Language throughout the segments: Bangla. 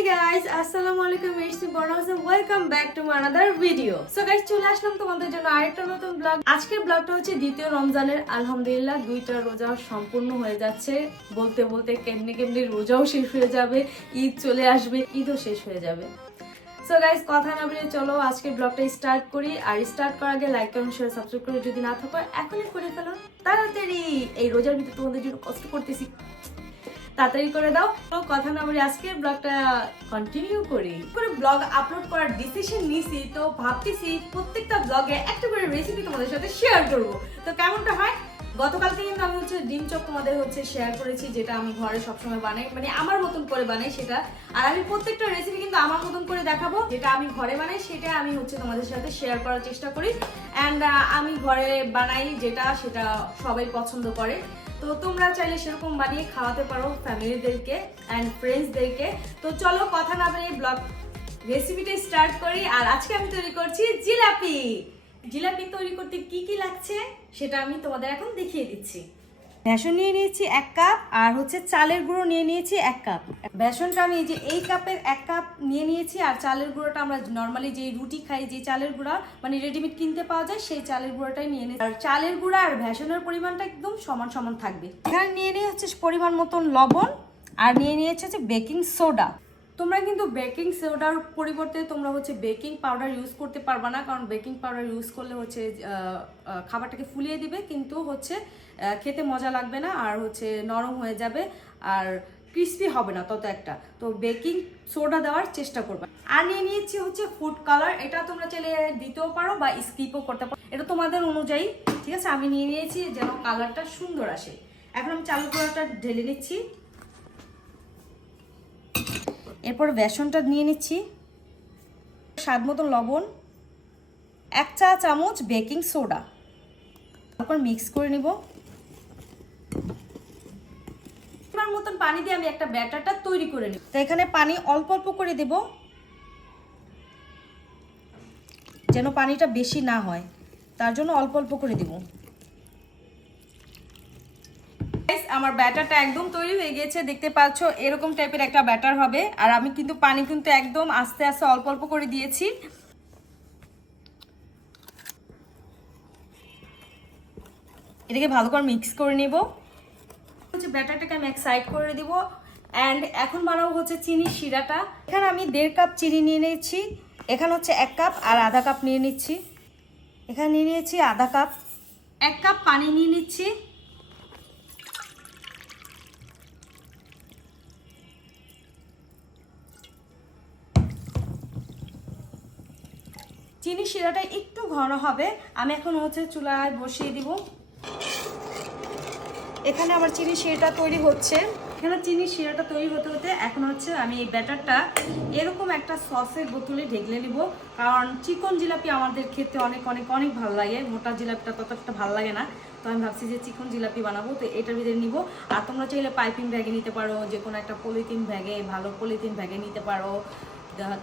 Hey guys, আসসালামু আলাইকুম, ইটস বনাস and welcome back to my another video. So guys, চলে আসলাম তোমাদের জন্য আরেকটা নতুন ব্লগ। আজকের ব্লগটা হচ্ছে দ্বিতীয় রমজানের। আলহামদুলিল্লাহ দুইটা রোজা সম্পূর্ণ হয়ে যাচ্ছে। বলতে বলতে কেমনে কেমনে রোজাও শেষ হয়ে যাবে, ঈদ চলে আসবে, ঈদও শেষ হয়ে যাবে। সো গাইস, কথা না বলে চলো আজকের ব্লগটা স্টার্ট করি। আর স্টার্ট করার আগে লাইক কমেন্ট শেয়ার সাবস্ক্রাইব করে যদি না থাকো এখনই করে ফেলো তাড়াতাড়ি। এই রোজার ভিতরে তোমাদের জন্য কষ্ট করতেছি, তাড়াতাড়ি করে দাও। তো কথা না বলে আজকের ব্লগটা কন্টিনিউ করি। ব্লগ আপলোড করার ডিসিশন নিছি, তো ভাবতেছি প্রত্যেকটা ব্লগে একটা করে রেসিপি তোমাদের সাথে শেয়ার করব। তো কেমনটা হয়, গতকালকে কিন্তু আমি ডিম চপ তোমাদের শেয়ার করেছি, যেটা আমি ঘরে সবসময় বানাই, মানে আমার মতন করে বানাই সেটা। আর আমি প্রত্যেকটা রেসিপি কিন্তু আমার মতন করে দেখাবো, যেটা আমি ঘরে বানাই সেটা আমি তোমাদের সাথে শেয়ার করার চেষ্টা করি। অ্যান্ড আমি ঘরে বানাই যেটা, সেটা সবাই পছন্দ করে। তো তোমরা চাইলে সেরকম বানিয়ে খাওয়াতে পারো ফ্যামিলিদেরকে অ্যান্ড ফ্রেন্ডসদেরকে। তো চলো কথা না বানিয়ে ব্লগ রেসিপিটা স্টার্ট করি। আর আজকে আমি তৈরি করছি জিলাপি। জিলাপি তৈরি করতে কি কি লাগছে সেটা আমি তোমাদের এখন দেখিয়ে দিচ্ছি। বেসন নিয়ে নিয়েছি 1 কাপ, আর চালের গুঁড়ো নিয়ে নিয়েছি 1 কাপ। বেসনটা আমি এই কাপের 1 কাপ নিয়ে নিয়েছি। আর চালের গুঁড়োটা আমরা নর্মালি যে রুটি খাই, যে চালের গুঁড়া মানে রেডিমেড কিনতে পাওয়া যায়, সেই চালের গুঁড়োটাই নিয়ে নিয়েছি। আর চালের গুঁড়া আর বেসনের পরিমাণটা একদম সমান সমান থাকবে। এখানে নিয়ে নিয়ে পরিমাণ মতন লবণ, আর নিয়ে নিয়েছে বেকিং সোডা। তোমরা কিন্তু বেকিং সোডার পরিবর্তে তোমরা বেকিং পাউডার ইউজ করতে পারবা না, কারণ বেকিং পাউডার ইউজ করলে খাবারটাকে ফুলিয়ে দিবে, কিন্তু খেতে মজা লাগবে না, আর নরম হয়ে যাবে, আর ক্রিস্পি হবে না তত একটা। তো বেকিং সোডা দেওয়ার চেষ্টা করবে। আর নিয়ে নিয়েছি ফুড কালার। এটা তোমরা চাইলে দিতেও পারো বা স্কিপও করতে পারো, এটা তোমাদের অনুযায়ী, ঠিক আছে। আমি নিয়ে নিয়েছি যেন কালারটা সুন্দর আসে। এখন আমি চালের গুঁড়োটা ঢেলে নিচ্ছি। এরপর বেসনটা নিয়ে নিচ্ছি, স্বাদ মতন লবণ, 1 চা চামচ বেকিং সোডা, তারপর মিক্স করে নিব। এবার মতন পানি দিয়ে আমি একটা ব্যাটারটা তৈরি করে নিব। তো এখানে পানি অল্প অল্প করে দেব, যেন পানিটা বেশি না হয়, তার জন্য অল্প অল্প করে দেব। আমার ব্যাটারটা একদম তৈরি হয়ে গেছে, দেখতে পাচ্ছ এরকম টাইপের একটা ব্যাটার হবে। আর আমি কিন্তু পানি একদম আস্তে আস্তে অল্প অল্প করে দিয়েছি। এটাকে ভালো করে মিক্স করে নেব। ব্যাটারটাকে আমি এক সাইড করে দিব। অ্যান্ড এখন বানাবো চিনি শিরাটা। এখানে আমি 1.5 কাপ চিনি নিয়ে নিয়েছি। এখানে 1 কাপ আর আধা কাপ নিয়ে নিচ্ছি। এখানে নিয়ে নিয়েছি আধা কাপ। 1 কাপ পানি নিয়ে নিচ্ছি। চিনি শিরাটা একটু ঘন হবে। আমি এখন চুলায় বসিয়ে দিব। এখানে আবার চিনি শিরাটা তৈরি হচ্ছে। এখানে চিনি শিরাটা তৈরি হতে হতে এখন আমি এই ব্যাটারটা এরকম একটা সসের বোতলে ঢেলে নিব, কারণ চিকন জিলাপি আমাদের খেতে অনেক অনেক অনেক ভালো লাগে। মোটা জিলাপিটা তত একটা ভালো লাগে না। তো আমি ভাবছি যে চিকন জিলাপি বানাবো, তো এটার ভিতরে নিব। আর তোমরা চাইলে পাইপিং ব্যাগে নিতে পারো, যে কোনো একটা পলিথিন ব্যাগে, ভালো পলিথিন ব্যাগে নিতে পারো।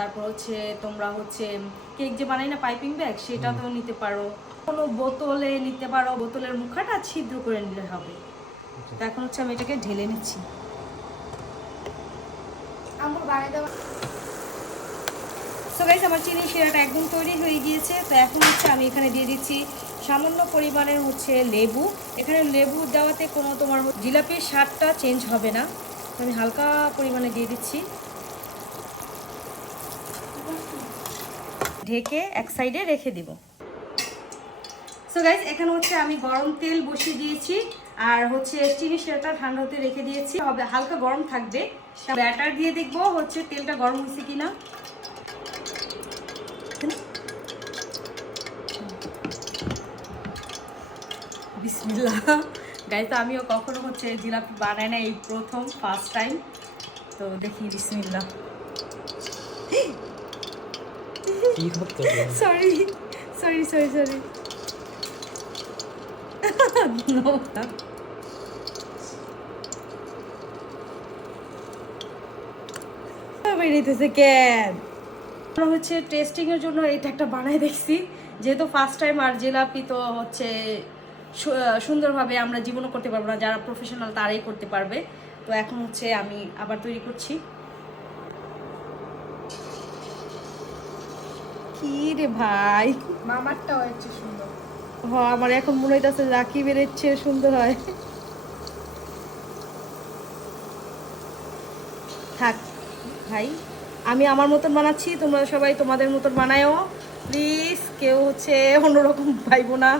তারপর তোমরা কেক যে বানাই না পাইপিং ব্যাগ, সেটাতেও নিতে পারো। কোনো বোতলে নিতে পারো, বোতলের মুখাটা ছিদ্র করে নিলে হবে। তো এখন আমি এটাকে ঢেলে নিচ্ছি। সো গাইস, আমার চিনি শিরাটা একদম তৈরি হয়ে গিয়েছে। তো এখন আমি এখানে দিয়ে দিচ্ছি সামান্য পরিমাণের লেবু। এখানে লেবু দেওয়াতে কোনো তোমার জিলাপির স্বাদটা চেঞ্জ হবে না। তো আমি হালকা পরিমাণে দিয়ে দিচ্ছি। ঢেকে এক সাইডে রেখে দিব। সো গাইস, এখানে আমি গরম তেল বসিয়ে দিয়েছি। আর চিনি শিরাটা ঠান্ডা হতে রেখে দিয়েছি, হবে হালকা গরম থাকবে। ব্যাটার দিয়ে দেখবো তেলটা গরম হয়েছে কিনা। বিসমিল্লাহ। গাইস, আমিও কখনো জিলাপি বানাই না, এই প্রথম ফার্স্ট টাইম। তো দেখি, বিসমিল্লাহ। সরি সরি সরি সরি বেরিয়েছে কেন? টেস্টিং এর জন্য এটা একটা বানাই দেখছি, যেহেতু ফার্স্ট টাইম। আর জিলাপি তো সুন্দরভাবে আমরা জীবনও করতে পারবো না, যারা প্রফেশনাল তারাই করতে পারবে। তো এখন আমি আবার তৈরি করছি। কি রে ভাই, মামারটা হয়েছে সুন্দর। হ্যাঁ আমার এখন মনে হইতাছে রাকিবের চেয়ে সুন্দর হয়। থাক ভাই, আমি আমার মতন বানাচ্ছি, তোমরা সবাই তোমাদের মতন বানায়ও প্লিজ, কেউ হচ্ছে অন্যরকম পাইবো না।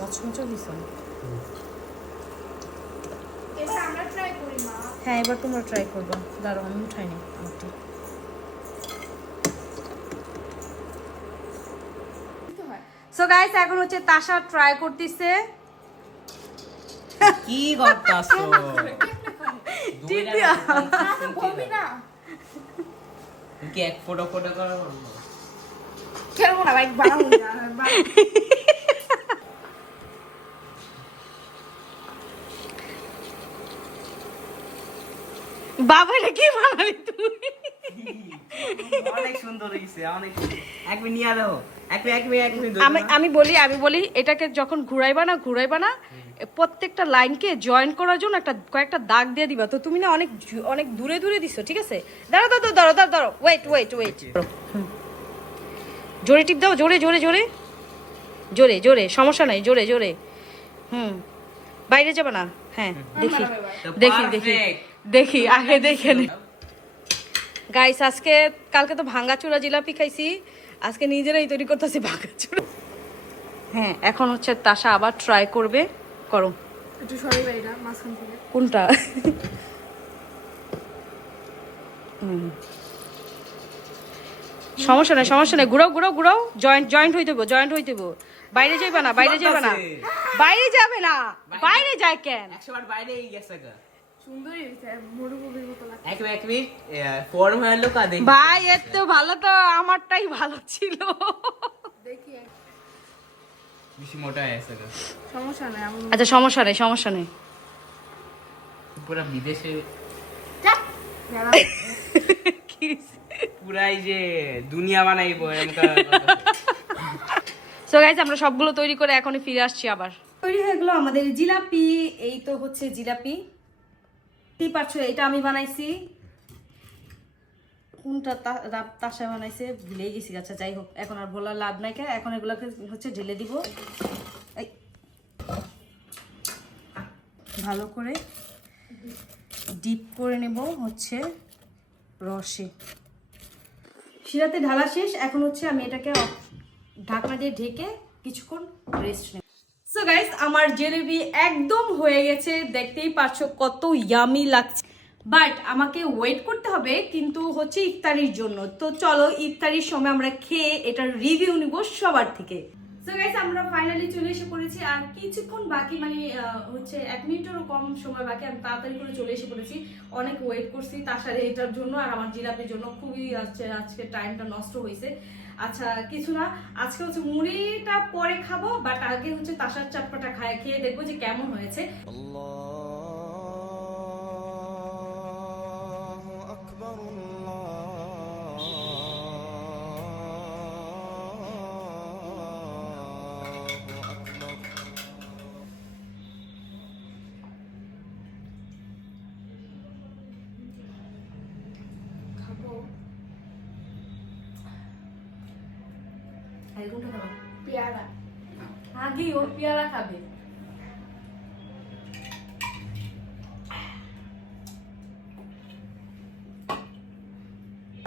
মচমচো ভীষণ। এবার আমরা ট্রাই করি মা। হ্যাঁ এবার তোমরা ট্রাই করবা, দাঁড়াও আমি উঠাইনি আমারটা। সো গাইস এখন হচ্ছে তাশা ট্রাই করতেছে। কি করতাছো? বলবি না কি এক ফটো ফটো করো? খেলবো না ভাই, বানাবো না। বাবা এটা কি বানালি তুই? অনেক সুন্দর হইছে, অনেক সুন্দর। এক মিনিট নিয়ে দাও, এক মিনিট আমি বলি এটাকে যখন ঘুরাইবা না প্রত্যেকটা লাইনকে জয়েন করার জন্য কয়েকটা দাগ দিয়ে দিবা। তো তুমি না অনেক দূরে দূরে দিছো, ঠিক আছে? দাঁড়াও ওয়েট জোরে টিপ দাও, জোরে, সমস্যা নাই, জোরে। বাইরে যাবে না। হ্যাঁ দেখি আগে দেখে নে। গাইস কালকে তো ভাঙ্গাচুরা জিলাপি খাইছি, আজকে নিজেরাই তৈরি করতেছি ভাঙ্গাচুরা। হ্যাঁ এখন হচ্ছে তাশা আবার ট্রাই করবে, করো। একটু সরি বাইরা মাঝখান থেকে। কোনটা? সমস্যা নাই, ঘুরাও, জয়েন্ট হইতে বাইরে যাইবা না, বাইরে যাবে না, বাইরে যায় কেন? 100 বার বাইরেই গেছে গা। সুন্দরই হয়েছে, মুড়ি মতো লাগে। এক মিনিট ফর্ম হলো কা দেখি। ভাই এর তো ভালো, তো আমারটাই ভালো ছিল। দেখি বেশি মোটা হয়েছে গা। সমস্যা নাই। আচ্ছা সমস্যা নেই। পুরা বিদেশে কি? পুরাই যে দুনিয়া বানাইবো এমকা। সো গাইস আমরা সবগুলো তৈরি করে এখনই ফিরে আসছি আবার। তৈরি হয়ে গেল আমাদের জিলাপি। এই তো হচ্ছে জিলাপি, কি পারছো? এটা আমি বানাইছি। কোনটা তাশা বানাইছে ভুলেই গেছি। আচ্ছা যাই হোক, এখন আর বলার লাভ নাই, এখন এগুলোকে হচ্ছে ঢেলে দিব ভালো করে, ডিপ করে নেব হচ্ছে রসে। শিরাতে ঢালা শেষ, এখন হচ্ছে আমি এটাকে ঢাকনা দিয়ে ঢেকে কিছুক্ষণ রেস্ট নেব। সো গাইস আমার জিলাপি একদম হয়ে গেছে, দেখতেই পাচ্ছো কত ইয়ামি লাগছে। বাট আমাকে ওয়েট করতে হবে কিন্তু হচ্ছে ইফতারির জন্য। তো চলো ইফতারির সময় আমরা খেয়ে এটার রিভিউ নিব সবার থেকে। সো গাইস আমরা ফাইনালি চলে এসে পড়েছি, আর কিছুক্ষণ বাকি, মানে হচ্ছে 1 মিনিটেরও কম সময় বাকি। আমি তাড়াতাড়ি করে চলে এসে পড়েছি, অনেক ওয়েট করছি তাশার এটার জন্য আর আমার জিলাপির জন্য। খুবই আজকে টাইমটা নষ্ট হয়েছে। আচ্ছা কিছু না, আজকে হচ্ছে মুড়িটা পরে খাবো, বাট আগে হচ্ছে তাশার চাটপাটা খেয়ে দেখবো যে কেমন হয়েছে। পেয়ারা আগে ও পেয়ারা খাবে।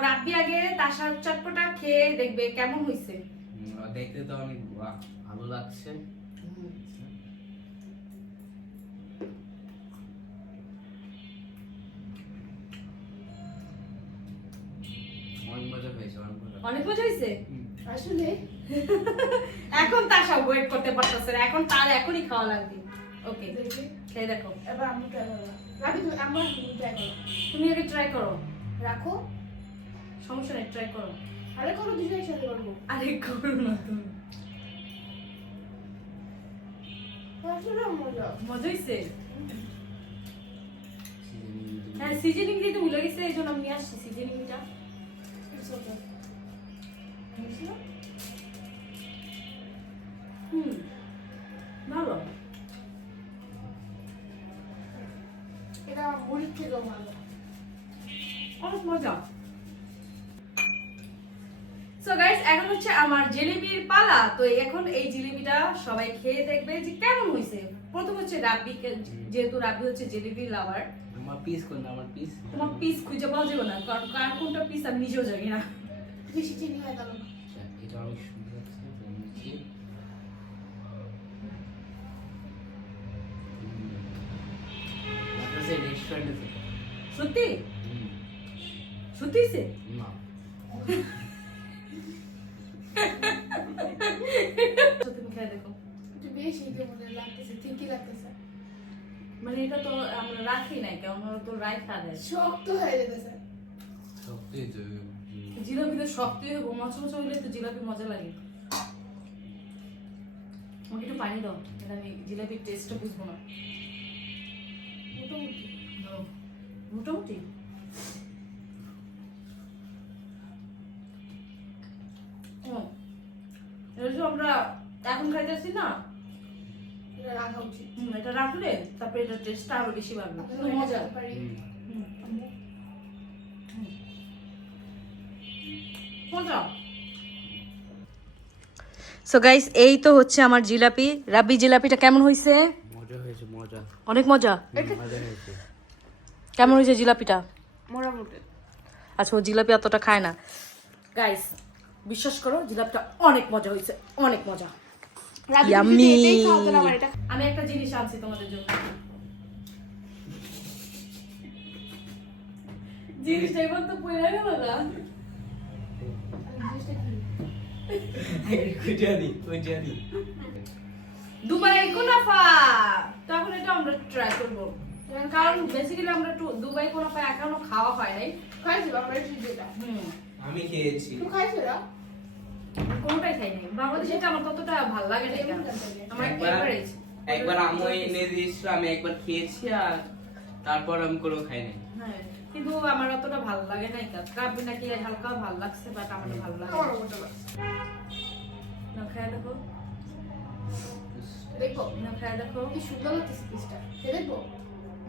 রাব্বি আগে তাশার চটপটা খেয়ে দেখবে কেমন হয়েছে। দেখতে তো অনেক ভালো লাগছে। অনেক মজা হয়েছে আসলে। এখন তাশা ওয়েট করতে পারতেছে না, এখন তার এখনই খাওয়া লাগবে। ওকে খেয়ে দেখো। এবার আমি ট্রাই করব। রাবি তুমি আমার ট্রাই করো। তুমি আগে ট্রাই করো। রাখো, সমস্যা নেই, ট্রাই করো। আরে করো, দুজনের সাথে করবো। আরে করো না তুমি। আসলে মজা হয়েছে। হ্যাঁ সিজনিং দিতে ভুলে গেছে, এই জন্য আমি নিয়ে আসছি সিজনিংটা। অনেক মজা। সো গাইস, এখন হচ্ছে আমার জিলিপির পালা। তো এখন এই জিলিপিটা সবাই খেয়ে দেখবে যে কেমন হয়েছে। প্রথম হচ্ছে রাব্বিকে, যেহেতু রাব্বি হচ্ছে জিলিপি লাভার। আমার পিস কোন আমার পিস? তোমার পিস খুঁজে পাওয়া যাবে না, কারণ কার কোনটা পিস আমি নিজেও জানি না। বেশি চিনি হয়ে গেল না। এটা অনেক সুন্দর আছে বলছি। এটা সে রেস্টুরেন্টে থেকে। সত্যি সত্যি হয়েছে? না তুমি খেয়ে দেখো। একটু বেশি কেমন লাগতেছে, ঠিকই লাগতেছে। মানে এটা তো আমরা রাখি নাই, কেমন তো রাইখা দেয়। শক্ত হয়ে যেতেছে। সত্যি তো জিলাপি তো শক্তই হইব, মচমচে হইলে তো জিলাপি মজা লাগে। আমাকে একটু পানি দাও, এটা আমি জিলাপির টেস্টটা বুঝবো না। মোটামুটি। দাও। মোটামুটি এটা যে আমরা এখন খাইতেছি না, এটা রাখা উচিত। এটা রাখলে তারপরে এটা টেস্টটা আরো বেশি বাড়বে। আপনি কিন্তু মজা। খেতে পারি। মজা। সো গাইস, এই তো হচ্ছে আমার জিলাপি। রাব্বি, জিলাপিটা কেমন হয়েছে? মজা হয়েছে, মজা অনেক মজা। মজা হয়েছে। কেমন হয়েছে জিলাপিটা? মোটামুটি। আচ্ছা, ও জিলাপি অতটা খায় না। গাইস, বিশ্বাস করো, জিলাপিটা অনেক মজা হয়েছে, অনেক মজা। রাবি Yummy! যদি এটাই খাওয়াতো না, আমার এটা আমি একটা জিনিস আনছি তোমাদের জন্য। জিনিসটা এবার তো পড়ে গেল না। জিনিসটা কি? কুজারি দুবাই কুনাফা। তখন এটা আমরা ট্রাই করব, কারণ বেসিক্যালি আমরা দুবাই কুনাফা এখনো খাওয়া হয় নাই। খাইছি বাংলাদেশ যেটা। আমি খেয়েছি। তুই খাইছো না? কোনটাই খাই নাই। বাংলাদেশে এটা আমার ততটা ভালো লাগে না। এটা আমার এভারেজ। একবার আম্মু এনে দিয়েছিল, আমি একবার খেয়েছি আর তারপর আমি কোনো খাই নাই। হ্যাঁ, কিন্তু আমার অতটা ভালো লাগে না। এটা কাবি নাকি হালকা ভালো লাগছে, বাট আমার ভালো লাগে আমার না। মতো না। না খায় দেখো, দেখো না খায় দেখো। কি সুন্দর লাগতেছে পিসটা। খেয়ে দেখবো?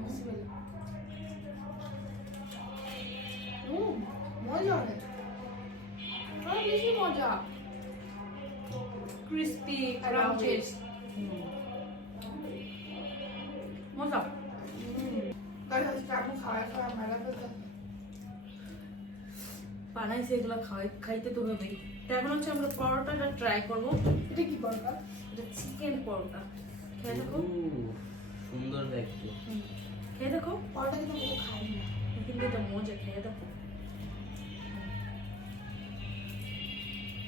বিসমিল্লাহ। মজা অনেক। অনেক বেশি মজা। Crispy Rounded. মজা। তাই হচ্ছে এখন খাওয়া খাওয়া মেলা ফেলতে। বানাইছে এগুলো খাইতে তো হবেই। তো এখন হচ্ছে আমরা পরোটাটা ট্রাই করবো। এটা কি পরোটা? এটা চিকেন পরোটা। খেয়ে দেখো, সুন্দর দেখতে। খেয়ে দেখো। পরোটা কিন্তু আমি খাই না। কিন্তু এটা মজা, খেয়ে দেখো।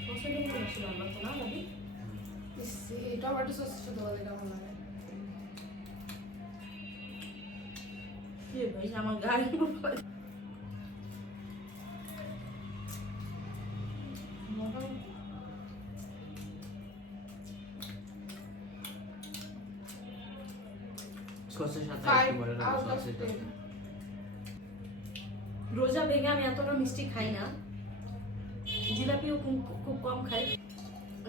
সসের মতো বেশি ভালো লাগতো না ভাবি? টমেটো সস সাথে বলে কেমন লাগে? কি ভাই, আমার গাড়ি সসের সাথে Five একটু বলে দাও, out of সসের 10. সাথে। রোজা ভেঙে আমি এতটা মিষ্টি খাই না, জিলাপিও খুব কম খাই।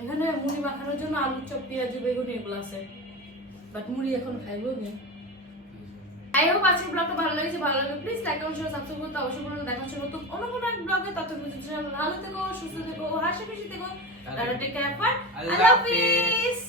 এখানে মুড়ি মাখানোর জন্য আলু চপ, পেঁয়াজ, বেগুন এগুলো আছে, বাট মুড়ি এখন খাইবো না। আই হোপ আজকের ব্লগটা ভালো লেগেছে। ভালো লাগলে please like comment share subscribe করতে অবশ্যই বলুন। দেখা হচ্ছে নতুন অন্য কোনো এক ব্লগে। ততক্ষণ ভালো থেকো, সুস্থ থেকো, হাসি খুশি থেকো। Tata, take care, bye. Allah Allah হাফেজ। হাফেজ।